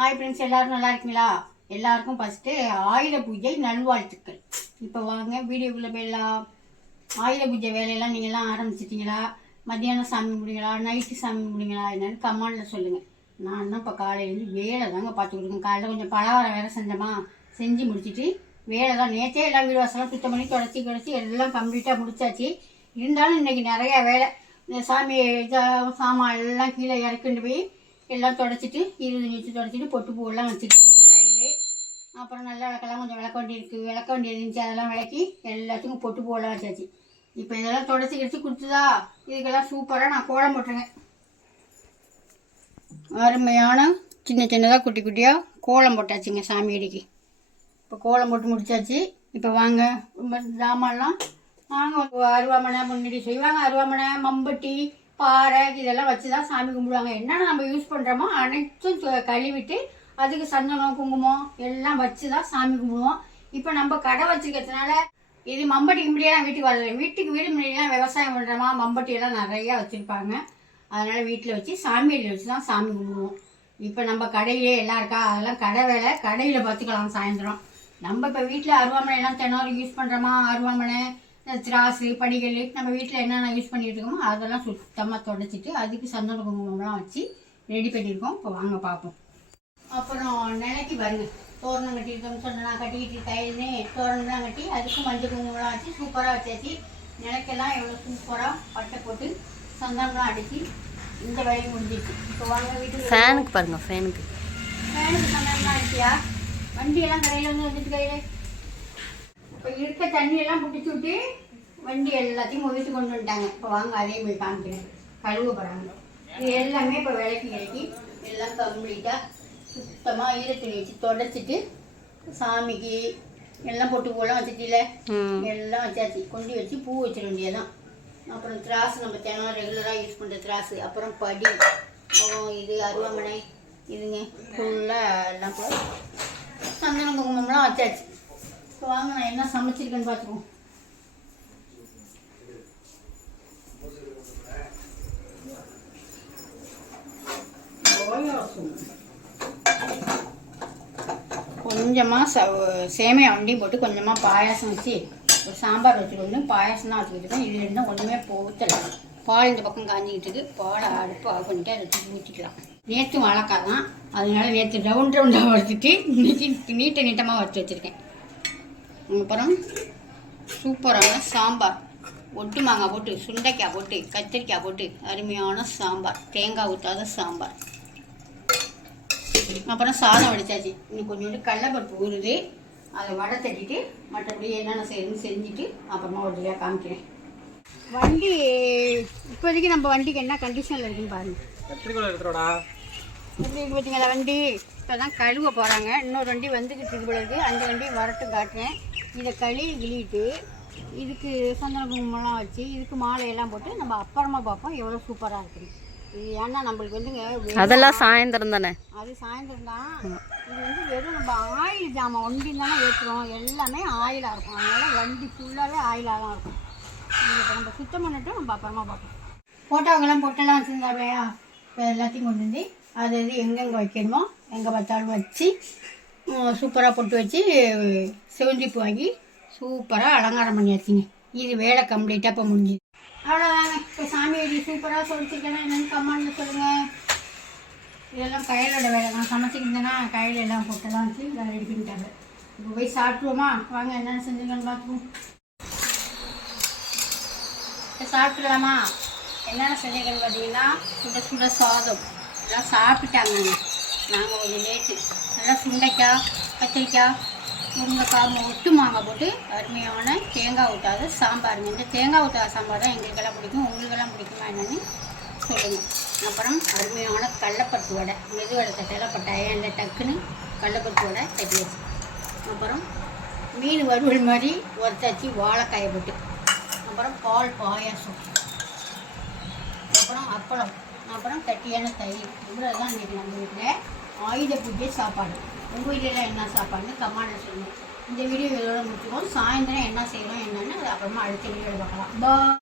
Hi friends எல்லாரும் நல்லா இருக்கீங்களா? எல்லாருக்கும் ஃபஸ்ட்டு ஆயுத பூஜை நல்வாழ்த்துக்கள். இப்போ வாங்க வீடியோக்குள்ளே போயிடலாம். ஆயுத பூஜை வேலையெல்லாம் நீங்கள்லாம் ஆரம்பிச்சிட்டிங்களா? மத்தியானம் சாமி முடிங்களா நைட்டு சாமி முடிங்களா என்னன்னு கமாண்டில் சொல்லுங்கள் நான் தான் இப்போ காலையிலேருந்து வேலை தாங்க பார்த்துக்கிட்டு காலையில் கொஞ்சம் பலகாரம் வேலை செஞ்சோமா செஞ்சு முடிச்சிட்டு வேலை தான். நேற்றே எல்லாம் வீடு வாசலாம் சுத்தம் பண்ணி தொடச்சி தொடச்சி எல்லாம் கம்ப்ளீட்டாக முடிச்சாச்சு. இருந்தாலும் இன்னைக்கு நிறையா வேலை. இந்த சாமி சாமான் எல்லாம் கீழே இறக்குன்னு போய் எல்லாம் தொடச்சிட்டு இருபது நிமிஷம் தொடச்சிட்டு பொட்டு பூவெல்லாம் வச்சுட்டு இருக்கு கையிலே. அப்புறம் நல்லா விளக்கெல்லாம் கொஞ்சம் விளக்க வேண்டி இருக்குது விளக்க வேண்டி இருந்துச்சு அதெல்லாம் விளக்கி எல்லாத்துக்கும் பொட்டு பூவெல்லாம் வச்சாச்சு. இப்போ இதெல்லாம் தொடச்சி கிடச்சி கொடுத்துதா இதுக்கெல்லாம் சூப்பராக நான் கோலம் போட்டுருவேன் அருமையான சின்ன சின்னதாக குட்டி குட்டியாக கோலம் போட்டாச்சுங்க சாமி அடிக்கு. இப்போ கோலம் போட்டு முடிச்சாச்சு. இப்போ வாங்க ரொம்ப ஜாமான்லாம். வாங்க அருவாமனை முன்னாடி செய்வாங்க அருவாமனை மம்பட்டி பாறை இதெல்லாம் வச்சு தான் சாமி கும்பிடுவாங்க. என்னென்ன நம்ம யூஸ் பண்ணுறோமோ அனைத்தும் கழுவிட்டு அதுக்கு சந்தனம் குங்குமம் எல்லாம் வச்சு தான் சாமி கும்பிடுவோம். இப்போ நம்ம கடை வச்சுக்கிறதுனால இது மம்பட்டி கிம்படியெல்லாம் வீட்டுக்கு வரல. வீட்டுக்கு வீடு முன்னாடிலாம் விவசாயம் பண்ணுறோமா மம்பட்டியெல்லாம் நிறையா வச்சுருப்பாங்க. அதனால் வீட்டில் வச்சு சாமியில் வச்சு தான் சாமி கும்பிடுவோம். இப்போ நம்ம கடையிலே எல்லாம் இருக்கா அதெல்லாம் கடை வேலை. கடையில் பார்த்துக்கலாம் சாயந்தரம். நம்ம இப்போ வீட்டில் அருவாமனை எல்லாம் தினம் யூஸ் பண்ணுறோமா அருவாமனை? திராசு படிகள் நம்ம வீட்டில் என்னென்ன யூஸ் பண்ணிட்டு இருக்கோமோ அதெல்லாம் சுத்தமாக தொடச்சிட்டு அதுக்கு சந்தன குங்குமம்லாம் வச்சு ரெடி பண்ணியிருக்கோம். இப்போ வாங்க பார்ப்போம். அப்புறம் நிலைக்கு வருங்க தோரணம் கட்டியிருக்கோம்னு சொன்ன நான் கட்டிக்கிட்டு கையிலே தோரணம்லாம் கட்டி அதுக்கும் மஞ்சள் குங்குமம்லாம் வச்சு சூப்பராக வச்சாச்சு. நிலைக்கெல்லாம் எவ்வளோ சூப்பராக பட்டை போட்டு சந்தனம்லாம் அடித்து இந்த வேலையை முடிஞ்சிச்சு இப்போ வாங்க வீட்டுக்கு ஃபேனுக்கு பாருங்க ஃபேனுக்கு வேணுக்கு சந்தனம்லாம் அடிச்சியா வண்டியெல்லாம் கடையில் வந்து வந்துட்டு கையில் இப்போ இருக்க தண்ணியெல்லாம் பிடிச்சி விட்டு வண்டி எல்லாத்தையும் முடிச்சு கொண்டு வந்துட்டாங்க. இப்போ வாங்க அதே போய் காமிக்கிறேன். கழுவ போகிறாங்க இது எல்லாமே இப்போ விளக்கி விளக்கி எல்லாம் கம்ப்ளீட்டாக சுத்தமாக ஈரத்துணி வச்சு தொடச்சிட்டு சாமிக்கு எல்லாம் பொட்டு பூலாம் வச்சுட்டில? எல்லாம் வச்சாச்சு. கொண்டு வச்சு பூ வச்சிட வேண்டியதான் அப்புறம் திராசு நம்ம தினம் ரெகுலராக யூஸ் பண்ணுற திராசு. அப்புறம் படி. இது அருவாமனை. இதுங்க ஃபுல்லாக எல்லாம் சந்தன குங்குமம்லாம் வச்சாச்சு. இப்போ வாங்க நான் என்ன சமைச்சிருக்கேன்னு பார்த்துருவோம் கொஞ்சமாக ச சேமியா வண்டி போட்டு கொஞ்சமாக பாயாசம் வச்சு ஒரு சாம்பார் வச்சுக்கொண்டு பாயாசம் தான் வச்சுக்கிட்டு இது ரெண்டும் ஒன்றுமே போத்தலை பால் இந்த பக்கம் காஞ்சிக்கிட்டு இருக்கு. பாலை அடுப்பு ஆஃப் பண்ணிட்டு அதை தூக்கி ஊற்றிக்கலாம் நேற்று வளர்க்காதான் அதனால நேற்று ரவுண்ட் ரவுண்டாக வறுத்துட்டு இன்னைக்கு நீட்டை நீட்டமாக வறுத்து வச்சுருக்கேன். அப்புறம் சூப்பரான சாம்பார். ஒட்டு மாங்காய் போட்டு சுண்டைக்காய் போட்டு கத்திரிக்காய் போட்டு அருமையான சாம்பார். தேங்காய் ஊற்றாத சாம்பார். அப்புறம் சாதம் வடிச்சாச்சு. இன்னும் கொஞ்சோண்டு கடலைப்பருப்பு ஊறுது. அதை வடை தட்டிட்டு மற்றபடி என்னென்ன செய்யணும்னு செஞ்சுட்டு அப்புறமா ஒரு தடவை காமிக்கிறேன். வண்டி இப்போதைக்கு நம்ம வண்டிக்கு என்ன கண்டிஷனில் இருக்குன்னு பாருங்க. எத்தனை எடுத்துடா எப்படி பார்த்தீங்களா வண்டி? இப்போ தான் கழுவ போகிறாங்க இன்னொரு வண்டி வந்துக்கிட்டு இருக்கு போல இருக்கு. அந்த வண்டி வரட்டும் காட்டுறேன். இதை கழுவி கிளிட்டு இதுக்கு சந்தன குங்குமம்லாம் வச்சு இதுக்கு மாலையெல்லாம் போட்டு நம்ம அப்புறமா பார்ப்போம் எவ்வளோ சூப்பராக இருக்குது இது ஏன்னா நம்மளுக்கு வந்துங்க அதெல்லாம் சாயந்தரம் தானே? அது சாயந்தரம் தான். இது வந்து வெறும் நம்ம ஆயில் ஜாமான் ஒண்டி தானே ஏற்றுறோம் எல்லாமே ஆயிலாக இருக்கும். அதனால வண்டி ஃபுல்லாகவே ஆயிலாக தான் இருக்கும். இப்போ நம்ம சுத்தம் பண்ணிட்டு நம்ம அப்புறமா பார்ப்போம். ஃபோட்டோவெல்லாம் பொட்டெல்லாம் வச்சுருந்தாப்லையா இப்போ எல்லாத்தையும் கொண்டு வந்து அது இது எங்கெங்கே வைக்கணுமோ எங்கே பார்த்தாலும் வச்சு சூப்பராக பொட்டு வச்சு செவந்திப்பு வாங்கி சூப்பராக அலங்காரம் பண்ணியாச்சுங்க. இது வேலை கம்ப்ளீட்டாக இப்போ முடிஞ்சுது. அவ்வளோதாங்க இப்போ சாமி வெடி சூப்பராக சொல்லிச்சிருக்கேன்னா என்னென்னு கமெண்ட்டில் சொல்லுங்கள் இதெல்லாம் கையிலோட வேலை நான் சமைச்சிக்கிட்டேன்னா கையில் எல்லாம் போட்டெல்லாம் வச்சு ரெடி பண்ணிட்டாங்க. இப்போ போய் சாப்பிட்ருவோமா வாங்க என்னென்ன செஞ்சுருக்கேன்னு பார்த்துருவோம் இப்போ என்னென்ன செஞ்சுக்கன்னு பார்த்தீங்கன்னா சுட சுட சாதம். எல்லாம் சாப்பிட்டாங்க நாங்கள் கொஞ்சம் லேட்டு நல்லா சுண்டைக்காய் கத்திரிக்காய் முருங்கைக்காய் ஒட்டு மாங்காய் போட்டு அருமையான தேங்காய் ஊற்றாத சாம்பாருங்க. இந்த தேங்காய் ஊற்றாத சாம்பார் தான் எங்களுக்கெல்லாம் பிடிக்கும். உங்களுக்கெல்லாம் பிடிக்குமா என்னன்னு சொல்லுங்கள் அப்புறம் அருமையான கடலப்பட்டு வடை. மெது வடை தட்டையெல்லாம் பட்டாயம் டக்குன்னு கடலப்பருப்பு வடை தட்டியாச்சு. அப்புறம் மீன் வறுவல் மாதிரி ஒருத்தாச்சு வாழைக்காயை போட்டு. அப்புறம் பால் பாயாசம். அப்புறம் அப்பளம். அப்புறம் கட்டியான தயிர். இவ்வளோ தான் இன்றைக்கி நம்ம வீட்டில் ஆயுத பூஜை சாப்பாடு. உங்கள் வீட்டில் என்ன சாப்பாடுன்னு கமெண்ட்டில் சொல்லுங்கள் இந்த வீடியோ இதோட முடிச்சுக்கோம் சாயந்தரம் என்ன செய்யணும் என்னென்னு அது அப்புறமா அடுத்த வீடியோவில் பார்க்கலாம். பா